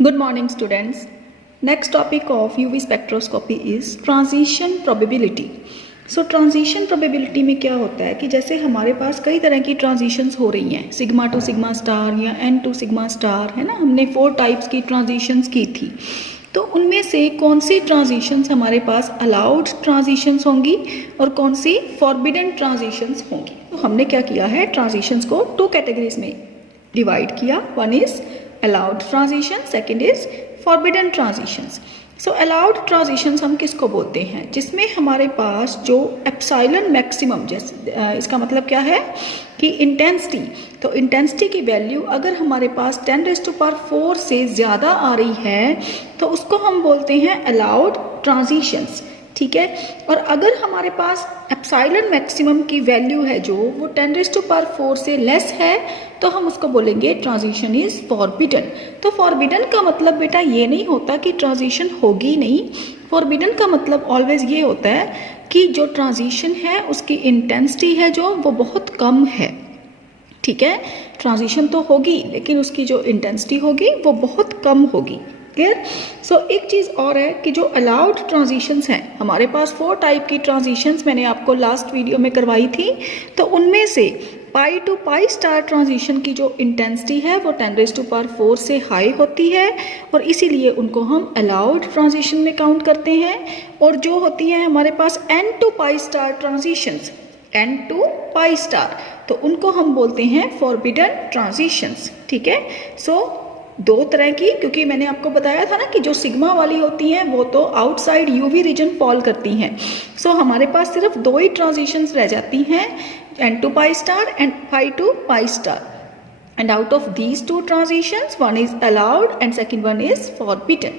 Good morning students. Next topic of UV spectroscopy is transition probability. So transition probability में क्या होता है कि जैसे हमारे पास कई तरह की ट्रांजिशंस हो रही हैं, सिग्मा टू सिग्मा स्टार या एन टू सिग्मा स्टार, है ना। हमने 4 टाइप्स की ट्रांजिशंस की थी। तो उनमें से कौन सी ट्रांजिशंस हमारे पास अलाउड ट्रांजिशंस होंगी और कौन सी फॉरबिडन ट्रांजिशंस होंगी। तो हमने क्या किया है, ट्रांजिशंस को 2 कैटेगरीज में डिवाइड किया। One is allowed transition, second is forbidden transitions. So allowed transitions हम किसको बोलते हैं, जिसमें हमारे पास जो एप्सिलॉन मैक्सिमम, जैसे इसका मतलब क्या है कि इंटेंसिटी, तो इंटेंसिटी की वैल्यू अगर हमारे पास 10⁴ से ज़्यादा आ रही है तो उसको हम बोलते हैं अलाउड ट्रांजिशंस, ठीक है। और अगर हमारे पास एप्सिलॉन मैक्सिमम की वैल्यू है जो वो 10⁴ से लेस है तो हम उसको बोलेंगे ट्रांजिशन इज फॉरबिडन। तो फॉरबिडन का मतलब बेटा ये नहीं होता कि ट्रांजिशन होगी नहीं। फॉरबिडन का मतलब ऑलवेज ये होता है कि जो ट्रांजिशन है उसकी इंटेंसिटी है जो वो बहुत कम है, ठीक है। ट्रांजिशन तो होगी लेकिन उसकी जो इंटेंसिटी होगी वो बहुत कम होगी। क्लियर। सो एक चीज़ और है कि जो अलाउड ट्रांजिशंस हैं, हमारे पास 4 टाइप की ट्रांजिशंस मैंने आपको लास्ट वीडियो में करवाई थी। तो उनमें से पाई टू पाई स्टार ट्रांजिशन की जो इंटेंसिटी है वो 10⁴ से हाई होती है और इसीलिए उनको हम अलाउड ट्रांजिशन में काउंट करते हैं। और जो होती है हमारे पास n to pi star transitions, n to pi star, तो उनको हम बोलते हैं फॉरबिडन ट्रांजिशंस, ठीक है। सो 2 तरह की, क्योंकि मैंने आपको बताया था ना कि जो सिग्मा वाली होती हैं वो तो आउटसाइड यूवी रीजन फॉल करती हैं। सो हमारे पास सिर्फ 2 ही ट्रांजिशंस रह जाती हैं, n to pi star and pi to pi star. And out of these 2 transitions one is allowed and second one is forbidden,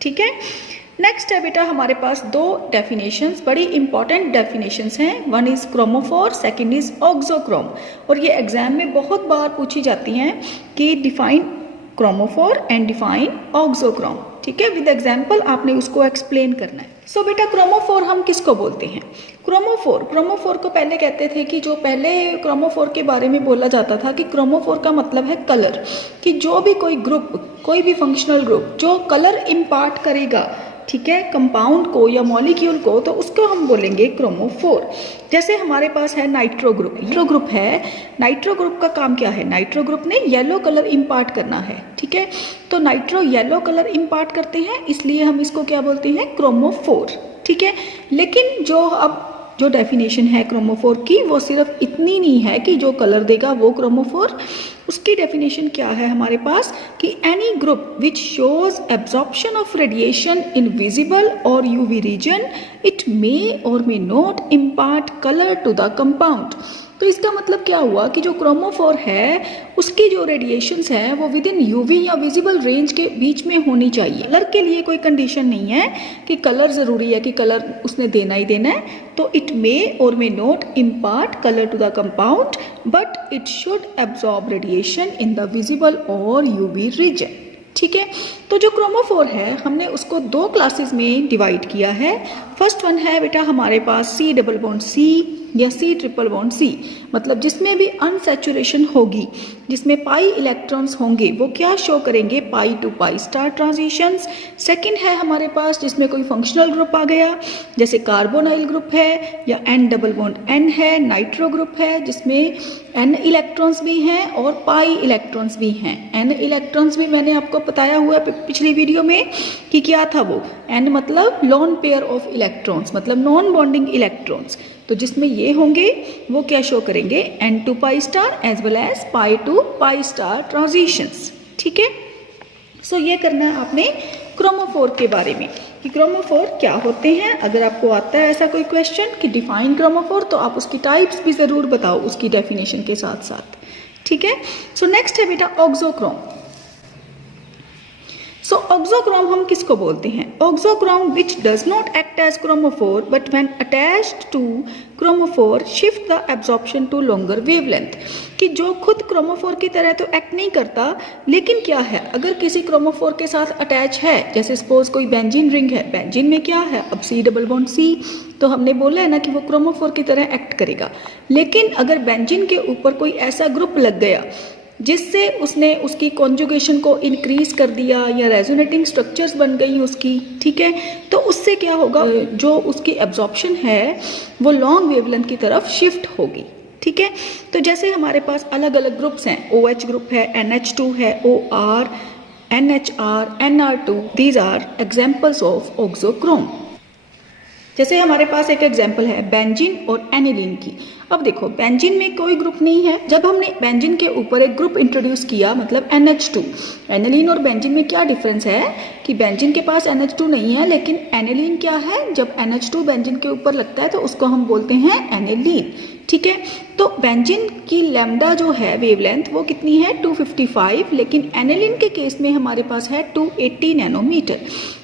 ठीक है। नेक्स्ट है बेटा हमारे पास 2 डेफिनेशंस, बड़ी इंपॉर्टेंट डेफिनेशंस हैं। One is chromophore, second is auxochrome. और ये एग्जाम में बहुत बार पूछी जाती हैं कि define chromophore and define auxochrome, ठीक है। विद एग्जाम्पल आपने उसको एक्सप्लेन करना है। सो बेटा क्रोमोफोर हम किसको बोलते हैं। क्रोमोफोर को पहले कहते थे कि जो पहले क्रोमोफोर के बारे में बोला जाता था कि क्रोमोफोर का मतलब है कलर, कि जो भी कोई ग्रुप, कोई भी फंक्शनल ग्रुप जो कलर इम्पार्ट करेगा, ठीक है, कंपाउंड को या मॉलिक्यूल को, तो उसको हम बोलेंगे क्रोमोफोर। जैसे हमारे पास है नाइट्रो ग्रुप है। नाइट्रो ग्रुप का काम क्या है, नाइट्रो ग्रुप ने येलो कलर इम्पार्ट करना है, ठीक है। तो नाइट्रो येलो कलर इम्पार्ट करते हैं, इसलिए हम इसको क्या बोलते हैं, क्रोमोफोर, ठीक है। लेकिन जो डेफिनेशन है क्रोमोफोर की वो सिर्फ इतनी नहीं है कि जो कलर देगा वो क्रोमोफोर। उसकी डेफिनेशन क्या है हमारे पास कि any group which shows absorption of radiation in visible or UV region, it may or may not impart colour to the compound. तो इसका मतलब क्या हुआ कि जो क्रोमोफोर है उसकी जो रेडिएशंस है वो विद इन यूवी या विजिबल रेंज के बीच में होनी चाहिए। कलर के लिए कोई कंडीशन नहीं है कि कलर ज़रूरी है कि कलर उसने देना ही देना है। तो it may or may not impart colour to the compound but it should absorb radiation in the visible or UV region, ठीक है। तो जो क्रोमोफोर है हमने उसको 2 क्लासेस में डिवाइड किया है। फर्स्ट वन है बेटा हमारे पास C डबल बॉन्ड C या C ट्रिपल बॉन्ड C, मतलब जिसमें भी अनसैचुरेशन होगी, जिसमें पाई इलेक्ट्रॉन्स होंगे, वो क्या शो करेंगे, pi to pi star transitions. Second है हमारे पास जिसमें कोई फंक्शनल ग्रुप आ गया, जैसे कार्बोनाइल ग्रुप है या N डबल बॉन्ड N है, नाइट्रो ग्रुप है जिसमें N इलेक्ट्रॉन्स भी हैं और पाई इलेक्ट्रॉन्स भी हैं। N इलेक्ट्रॉन्स भी मैंने आपको बताया हुआ पिछली वीडियो में कि क्या था वो, N मतलब लोन पेयर ऑफ इलेक्ट्रॉन्स, मतलब नॉन बॉन्डिंग इलेक्ट्रॉन्स। तो जिसमें ये होंगे वो क्या शो करेंगे, N to pi star as well as pi to pi star transitions, ठीक है। सो ये करना है आपने क्रोमोफोर के बारे में कि क्रोमोफोर क्या होते हैं। अगर आपको आता है ऐसा कोई क्वेश्चन कि डिफाइन क्रोमोफोर, तो आप उसकी टाइप्स भी ज़रूर बताओ उसकी डेफिनेशन के साथ साथ, ठीक है। सो नेक्स्ट है बेटा ऑक्सोक्रोम। सो ऑक्सोक्रोम हम किसको बोलते हैं, auxochrome which does not act as chromophore but when attached to chromophore shift the absorption to longer wavelength, कि जो खुद क्रोमोफोर की तरह तो एक्ट नहीं करता, लेकिन क्या है अगर किसी क्रोमोफोर के साथ अटैच है, जैसे सपोज कोई बेंजीन रिंग है, बेंजीन में क्या है अब C डबल बॉन्ड C, तो हमने बोला है ना कि वो क्रोमोफोर की तरह एक्ट करेगा। लेकिन अगर बेंजीन के ऊपर कोई ऐसा ग्रुप लग गया जिससे उसने उसकी कॉन्जुगेशन को इंक्रीज कर दिया या रेजोनेटिंग स्ट्रक्चर्स बन गई उसकी, ठीक है, तो उससे क्या होगा, जो उसकी एब्जॉर्प्शन है वो लॉन्ग वेवलेंथ की तरफ शिफ्ट होगी, ठीक है। तो जैसे हमारे पास अलग अलग ग्रुप्स हैं, OH ग्रुप है, NH2 है, OR, NHR, NR2, these are examples of auxochrome. जैसे हमारे पास एक एग्जाम्पल है बेंजीन और एनिलीन की। अब देखो बेंजीन में कोई ग्रुप नहीं है, जब हमने बेंजीन के ऊपर एक ग्रुप इंट्रोड्यूस किया मतलब NH2। एनिलीन और बेंजीन में क्या डिफरेंस है कि बेंजीन के पास NH2 नहीं है, लेकिन एनिलीन क्या है, जब NH2 बेंजीन के ऊपर लगता है तो उसको हम बोलते हैं एनिलीन, ठीक है। तो बेंजीन की लैम्डा जो है वेवलेंथ वो कितनी है 255, लेकिन एनिलीन के केस में हमारे पास है 280 नैनोमीटर।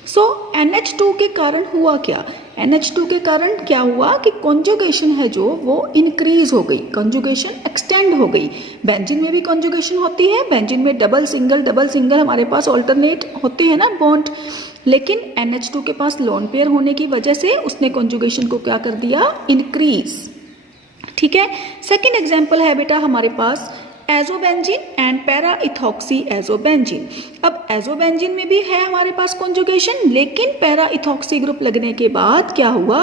सो NH2 के कारण हुआ क्या, NH2 के कारण क्या हुआ कि कॉन्जुगेशन है जो वो इंक्रीज हो गई, कॉन्जुगेशन एक्सटेंड हो गई। बेंजीन में भी कॉन्जुगेशन होती है, बेंजीन में डबल सिंगल हमारे पास ऑल्टरनेट होते हैं ना बॉन्ड, लेकिन NH2 के पास लोन पेयर होने की वजह से उसने कॉन्जुगेशन को क्या कर दिया, इंक्रीज, ठीक है। सेकेंड एग्जाम्पल है बेटा हमारे पास azobenzene and para ethoxy azobenzene. अब एजोबेंजीन में भी है हमारे पास कॉन्जुगेशन, लेकिन पैरा इथॉक्सी ग्रुप लगने के बाद क्या हुआ,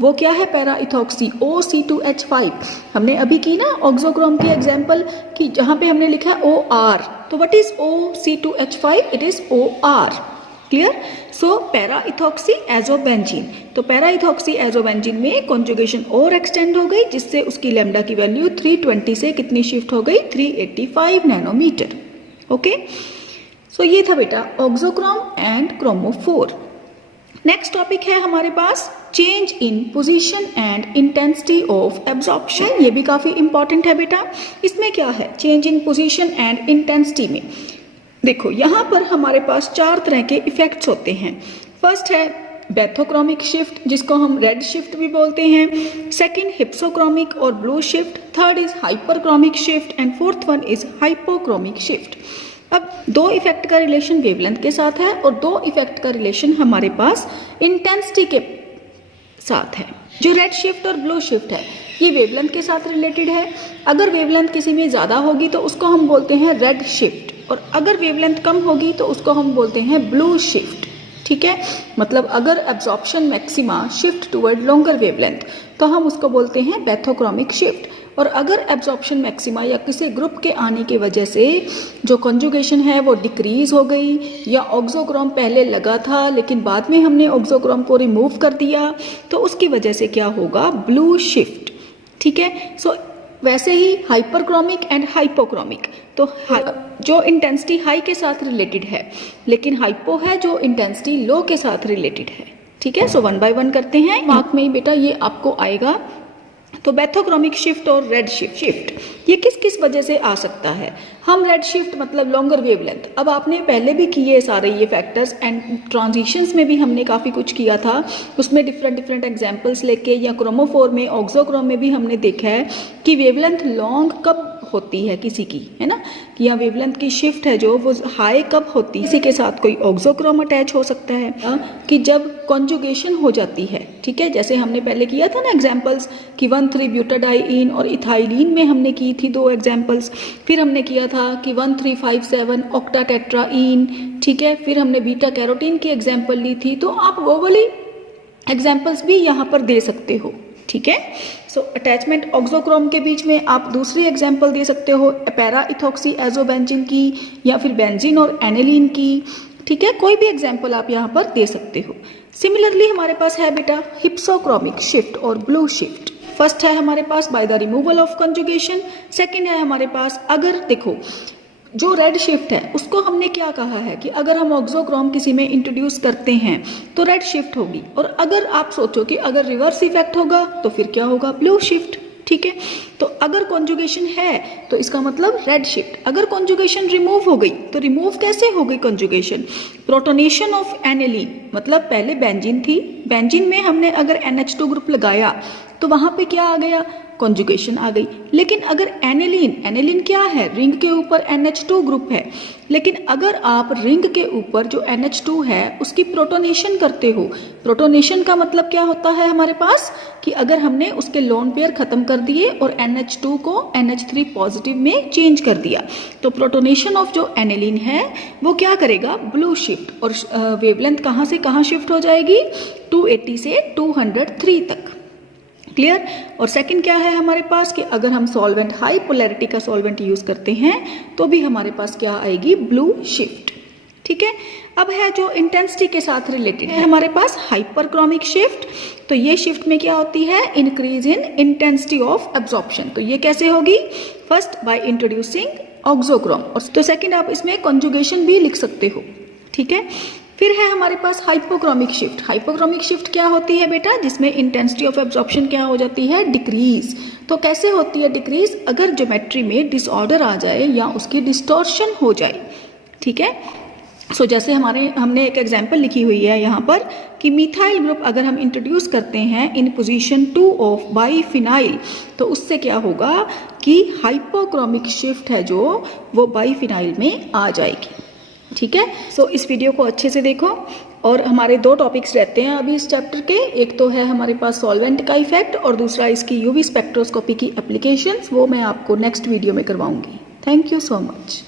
वो क्या है पैरा इथॉक्सी OC2H5। हमने अभी की ना ऑक्सोक्रोम की एग्जाम्पल कि जहां पे हमने लिखा है OR, तो what is OC2H5, it is OR, clear. So para ethoxy azobenzene, तो पैरा इथॉक्सी एजोबेंजीन में कॉन्जुगेशन और एक्सटेंड हो गई, जिससे उसकी लैम्डा की वैल्यू 320 से कितनी शिफ्ट हो गई 385 नैनोमीटर, ओके। सो ये था बेटा auxochrome and chromophore. Next topic है हमारे पास change in position and intensity of absorption. ये भी काफी इंपॉर्टेंट है बेटा। इसमें क्या है, change in position and intensity में देखो यहाँ पर हमारे पास 4 तरह के इफेक्ट्स होते हैं। फर्स्ट है बेथोक्रोमिक शिफ्ट, जिसको हम रेड शिफ्ट भी बोलते हैं। सेकंड हिप्सोक्रोमिक और blue shift. Third is hyperchromic shift and fourth one is hypochromic shift. अब 2 इफेक्ट का रिलेशन वेवलेंथ के साथ है और 2 इफेक्ट का रिलेशन हमारे पास इंटेंसिटी के साथ है। जो रेड शिफ्ट और ब्लू शिफ्ट है ये वेवलेंथ के साथ रिलेटेड है। अगर वेवलेंथ किसी में ज़्यादा होगी तो उसको हम बोलते हैं रेड शिफ्ट, और अगर वेवलेंथ कम होगी तो उसको हम बोलते हैं ब्लू शिफ्ट, ठीक है। मतलब अगर absorption maxima shift toward longer wavelength तो हम उसको बोलते हैं बेथोक्रोमिक शिफ्ट, और अगर एब्जॉर्प्शन मैक्सिमा या किसी ग्रुप के आने की वजह से जो कॉन्जुगेशन है वो डिक्रीज हो गई, या ऑक्सोक्रोम पहले लगा था लेकिन बाद में हमने ऑक्सोक्रोम को रिमूव कर दिया, तो उसकी वजह से क्या होगा, ब्लू शिफ्ट, ठीक है। सो वैसे ही हाइपरक्रोमिक एंड हाइपोक्रोमिक, तो जो इंटेंसिटी हाई के साथ रिलेटेड है, लेकिन हाइपो है जो इंटेंसिटी लो के साथ रिलेटेड है, ठीक है। सो 1 बाय 1 करते हैं। मार्क में बेटा ये आपको आएगा। तो बेथोक्रोमिक शिफ्ट और रेड शिफ्ट ये किस किस वजह से आ सकता है। हम रेड शिफ्ट मतलब लॉन्गर वेवलेंथ, अब आपने पहले भी किए सारे ये फैक्टर्स, एंड ट्रांजिशंस में भी हमने काफ़ी कुछ किया था, उसमें डिफरेंट एग्जांपल्स लेके, या क्रोमोफोर में ऑक्सोक्रोम में भी हमने देखा है कि वेवलेंथ लॉन्ग कब होती है किसी की, है ना, कि या वेवलेंथ की शिफ्ट है जो वो हाई कब होती है। इसी के साथ कोई ऑक्सोक्रोम अटैच हो सकता है कि जब कॉन्जुगेशन हो जाती है, ठीक है। जैसे हमने पहले किया था ना एग्जांपल्स कि 1,3-ब्यूटाडाइइन और इथाइलिन में हमने की थी 2 एग्जांपल्स, फिर हमने किया था कि 1,3,5,7 ऑक्टाटेट्राइन, ठीक है। फिर हमने बीटा कैरोटीन की एग्जांपल ली थी, तो आप वो वाली एग्जांपल्स भी यहाँ पर दे सकते हो, ठीक है। सो अटैचमेंट ऑक्सोक्रोम के बीच में आप दूसरी एग्जांपल दे सकते हो पैरा इथॉक्सी एजोबेंजीन की, या फिर बेंजीन और एनिलीन की, ठीक है। कोई भी एग्जांपल आप यहाँ पर दे सकते हो। सिमिलरली हमारे पास है बेटा हिप्सोक्रोमिक शिफ्ट और ब्लू शिफ्ट। फर्स्ट है हमारे पास by the removal of conjugation, second है हमारे पास, अगर देखो जो रेड शिफ्ट है उसको हमने क्या कहा है कि अगर हम ऑक्सोक्रोम किसी में इंट्रोड्यूस करते हैं तो रेड शिफ्ट होगी, और अगर आप सोचो कि अगर रिवर्स इफेक्ट होगा तो फिर क्या होगा, ब्लू शिफ्ट, ठीक है। तो अगर कॉन्जुगेशन है तो इसका मतलब रेड शिफ्ट। अगर कॉन्जुगेशन रिमूव हो गई तो रिमूव कैसे हो गई कॉन्जुगेशन, प्रोटोनेशन ऑफ एनिलीन, मतलब पहले बेंजीन थी, बेंजीन में हमने अगर NH2 ग्रुप लगाया तो वहाँ पे क्या आ गया, कॉन्जुगेशन आ गई। लेकिन अगर एनिलीन, एनिलीन क्या है, रिंग के ऊपर NH2 ग्रुप है, लेकिन अगर आप रिंग के ऊपर जो NH2 है उसकी प्रोटोनेशन करते हो, प्रोटोनेशन का मतलब क्या होता है हमारे पास कि अगर हमने उसके लोन पेयर खत्म कर दिए और NH2 को NH3 पॉजिटिव में चेंज कर दिया, तो प्रोटोनेशन ऑफ जो एनिलीन है वो क्या करेगा, ब्लू शिफ्ट, और वेवलेंथ कहाँ से कहाँ शिफ्ट हो जाएगी, 280 से 203 तक। क्लियर। और सेकंड क्या है हमारे पास कि अगर हम सॉल्वेंट, हाई पोलैरिटी का सॉल्वेंट यूज करते हैं तो भी हमारे पास क्या आएगी, ब्लू शिफ्ट। ठीक है। अब है जो इंटेंसिटी के साथ रिलेटेड है हमारे पास हाइपरक्रोमिक शिफ्ट। तो ये शिफ्ट में क्या होती है, increase in intensity of absorption. तो ये कैसे होगी, फर्स्ट बाय इंट्रोड्यूसिंग ऑक्सोक्रोम, और तो सेकंड आप इसमें कॉन्जुगेशन भी लिख सकते हो। ठीक है। फिर है हमारे पास हाइपोक्रोमिक शिफ्ट। हाइपोक्रोमिक शिफ्ट क्या होती है बेटा, जिसमें इंटेंसिटी ऑफ एब्जॉर्प्शन क्या हो जाती है, डिक्रीज। तो कैसे होती है डिक्रीज, अगर ज्योमेट्री में डिसऑर्डर आ जाए या उसकी डिस्टॉर्शन हो जाए। ठीक है। सो जैसे हमने एक एग्जांपल लिखी हुई है यहाँ पर कि मिथाइल ग्रुप अगर हम इंट्रोड्यूस करते हैं इन पोजीशन 2 ऑफ बाईफिनाइल, तो उससे क्या होगा कि हाइपोक्रोमिक शिफ्ट है जो वो बाईफिनाइल में आ जाएगी। ठीक है। सो इस वीडियो को अच्छे से देखो, और हमारे 2 टॉपिक्स रहते हैं अभी इस चैप्टर के, एक तो है हमारे पास सॉल्वेंट का इफेक्ट और दूसरा इसकी यूवी स्पेक्ट्रोस्कोपी की एप्लीकेशंस, वो मैं आपको नेक्स्ट वीडियो में करवाऊंगी। Thank you so much.